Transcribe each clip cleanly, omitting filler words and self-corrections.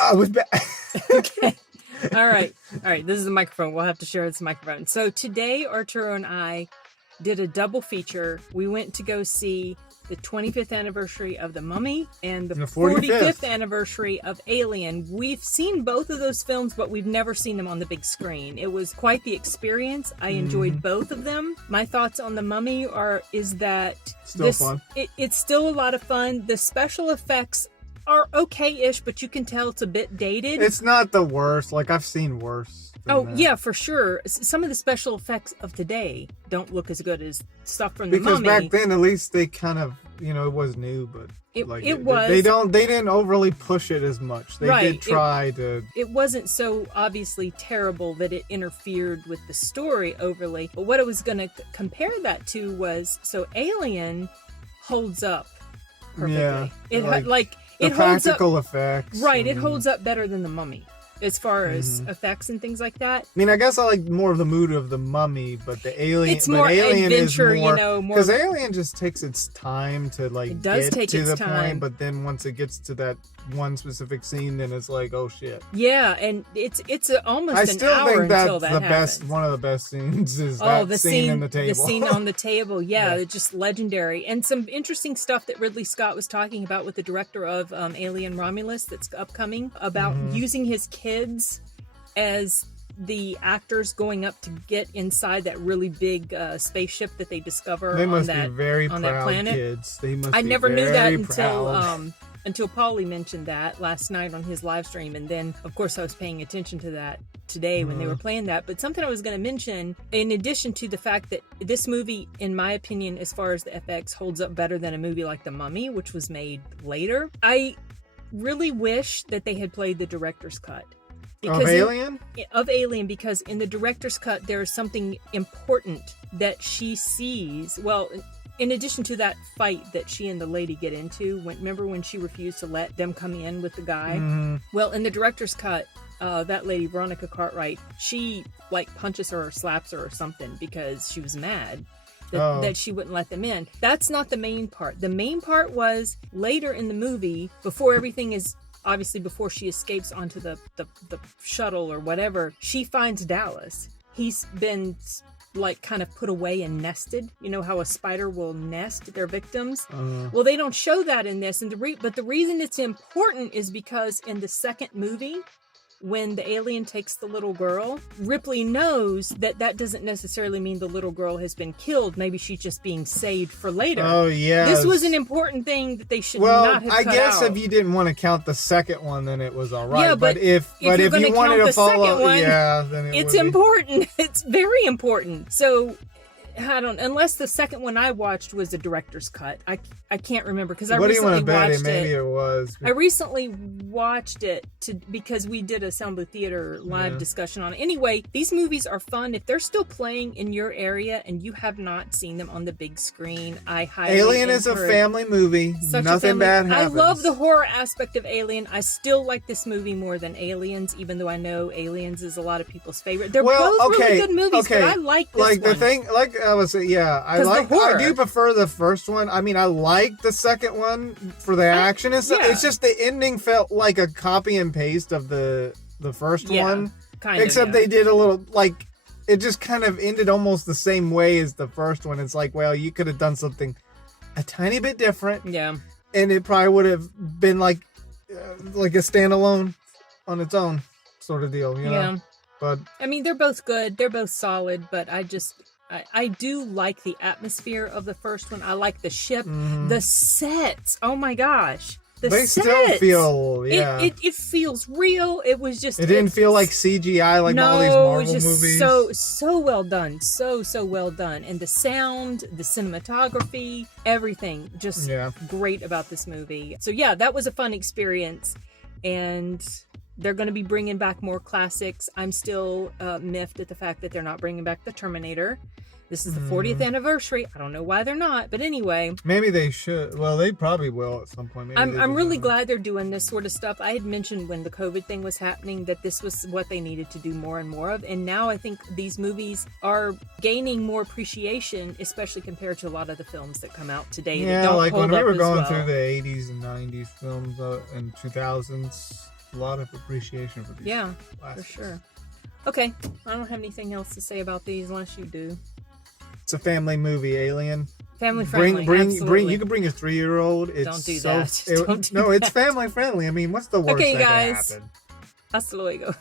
I was back. Okay. All right. This is the microphone. We'll have to share this microphone. So today, Arturo and I did a double feature. We went to go see the 25th anniversary of The Mummy and the 45th anniversary of Alien. We've seen both of those films, but we've never seen them on the big screen. It was quite the experience. I enjoyed both of them. My thoughts on The Mummy is that Fun. It's still a lot of fun. The special effects are okay-ish, but you can tell it's a bit dated. It's not the worst. Like, I've seen worse. Yeah, for sure. Some of the special effects of today don't look as good as stuff from The Mummy. Because back then, at least they kind of, it was new, but it was. They didn't overly push it as much. They did try to. It wasn't so obviously terrible that it interfered with the story overly. But what I was going to compare that to was, so Alien holds up perfectly. Yeah. It holds up, practical effects. Right, it holds up better than The Mummy as far as effects and things like that. I mean, I guess I like more of the mood of The Mummy, but the Alien... It's more Alien adventure, more... Because Alien just takes its time to, it does get take to its the time. point, but then once it gets to that one specific scene, then it's like, oh shit. Yeah, and it's almost I still an hour think that's until that the happens. best. One of the best scenes is the scene in the table. The scene on the table, yeah, it's just legendary. And some interesting stuff that Ridley Scott was talking about with the director of Alien Romulus that's upcoming, about using his kids as the actors going up to get inside that really big spaceship that they discover they must on that be very on proud that planet. Kids. They must I be never knew very that proud. until Paulie mentioned that last night on his live stream, and then of course I was paying attention to that today when they were playing that. But something I was going to mention, in addition to the fact that this movie, in my opinion, as far as the FX, holds up better than a movie like The Mummy, which was made later. I really wish that they had played the director's cut. Of Alien? Of Alien, because in the director's cut, there is something important that she sees. Well, in addition to that fight that she and the lady get into, remember when she refused to let them come in with the guy? Well, in the director's cut, that lady, Veronica Cartwright, she punches her or slaps her or something because she was mad that she wouldn't let them in. That's not the main part. The main part was later in the movie, before everything is... Obviously, before she escapes onto the shuttle or whatever, she finds Dallas. He's been kind of put away and nested. You know how a spider will nest their victims? Well, they don't show that in this. But the reason it's important is because in the second movie, when the alien takes the little girl, Ripley knows that doesn't necessarily mean the little girl has been killed. Maybe she's just being saved for later. Oh, yeah. This was an important thing that they should not have cut out. I guess if you didn't want to count the second one, then it was all right. Yeah, but if you wanted to follow, then it's important. It's very important. So... unless the second one I watched was a director's cut. I can't remember because I recently watched it. Maybe it was. I recently watched it because we did a Sound Blue Theater live discussion on it. Anyway, these movies are fun. If they're still playing in your area and you have not seen them on the big screen, I highly Alien is a family movie. Nothing bad happens. I love the horror aspect of Alien. I still like this movie more than Aliens, even though I know Aliens is a lot of people's favorite. They're both really good movies, but I like this one. The thing, I was saying, I do prefer the first one. I mean, I like the second one for the action and stuff. It's just the ending felt like a copy and paste of the first one. Except they did a little, it just kind of ended almost the same way as the first one. It's like, well, you could have done something a tiny bit different. Yeah. And it probably would have been like a standalone on its own sort of deal, you know? Yeah. But I mean, they're both good. They're both solid, but I do like the atmosphere of the first one. I like the ship, the sets. Oh my gosh. They still feel, It feels real. It was just... It didn't feel like CGI like all these Marvel movies. So well done. So well done. And the sound, the cinematography, everything. Just great about this movie. So yeah, that was a fun experience. And they're going to be bringing back more classics. I'm still miffed at the fact that they're not bringing back the Terminator. This is the 40th anniversary. I don't know why they're not, but anyway. Maybe they should. Well, they probably will at some point. Maybe I'm really glad they're doing this sort of stuff. I had mentioned when the COVID thing was happening that this was what they needed to do more and more of. And now I think these movies are gaining more appreciation, especially compared to a lot of the films that come out today. Yeah, that don't like hold when we up were as going well. through the 80s and 90s films and 2000s, a lot of appreciation for these. Yeah, classics. for sure. Okay, I don't have anything else to say about these unless you do. It's a family movie, Alien. Family friendly. Bring. Absolutely. You can bring a 3-year-old. Don't do that. Don't do no, that. It's family friendly. I mean, what's the worst that can happen? Hasta luego.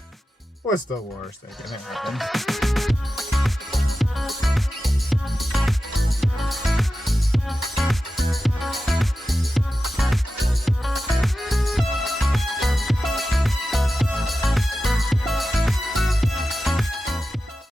What's the worst that can happen?